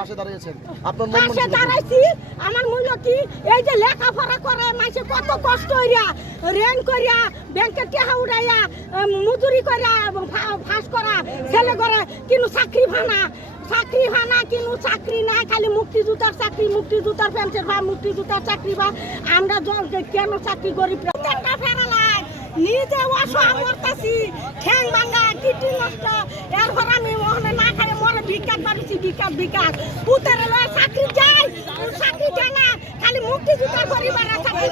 পাশে দাঁড়িয়েছেন আপনার মন পাশে দাঁড়াইছি আমার মূল্য কি এই যে লেখাপড়া করে মাসে কত কষ্ট হইয়া রেন করিয়া ব্যাংকের টাকা উড়াইয়া মজুরি করিয়া এবং ফাঁস করা ছেলে করে কিন্তু চাকরি ভানা কিন্তু চাকরি নাই খালি মুক্তিযোদ্ধার চাকরি মুক্তিযোদ্ধার পেনশন বা মুক্তিযোদ্ধার চাকরি বা আমরা কেন চাকরি গরিব ফেরালাই নিজে অসহায় মরতাছি ঠ্যাং ভাঙা কিডনি নষ্ট এরপর আমি ওখানে না খাই মরে ভিক্ষাত বাড়িছি ভিক্ষাত পুতের চাকরি যায় চাকরি যায় না খালি মুক্তিযোদ্ধার পরিবার চাকরি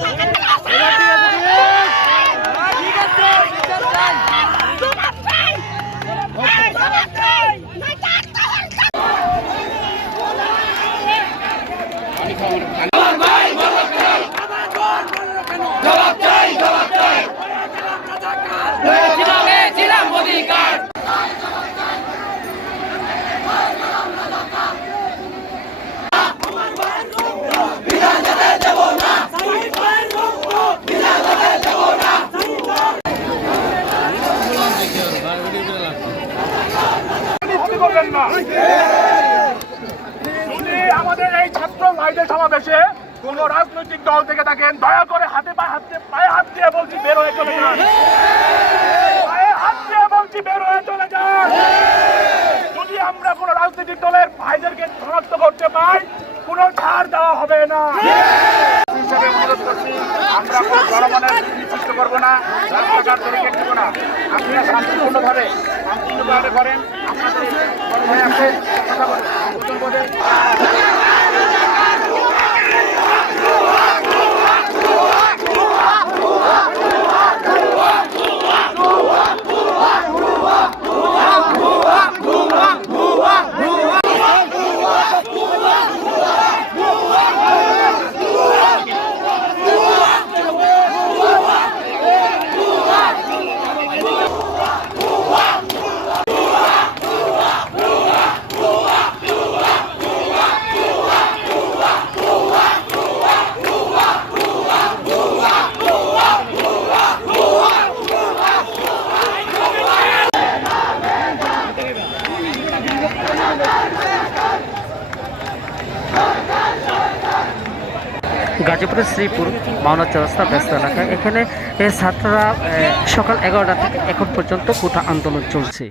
আমাদের এই ছাত্র ভাইদের সমাবেশে কোন রাজনৈতিক দল থেকে থাকেন দয়া করে পায়ে হাত দিয়ে বলছি বের হয়ে চলে যান, পায়ে হাত দিয়ে বলছি বের হয়ে চলে যান। যদি আমরা কোন রাজনৈতিক দলের ভাইদেরকে শনাক্ত করতে পাই কোন ছাড় দেওয়া হবে না। অনুরোধ করছি আমরা কোন জনগণের সৃষ্টি করবো না, রাস্তাঘাট ধরে কেটে না। আপনারা শান্তিপূর্ণভাবে করেন, আপনাদের ভাই আছে কথা বলেন। গাজীপুরের শ্রীপুর মাওনা চৌরাস্তা ব্যস্ত এলাকা। এখানে ছাত্ররা সকাল 11টা থেকে এখন পর্যন্ত কোটা আন্দোলন চলছে।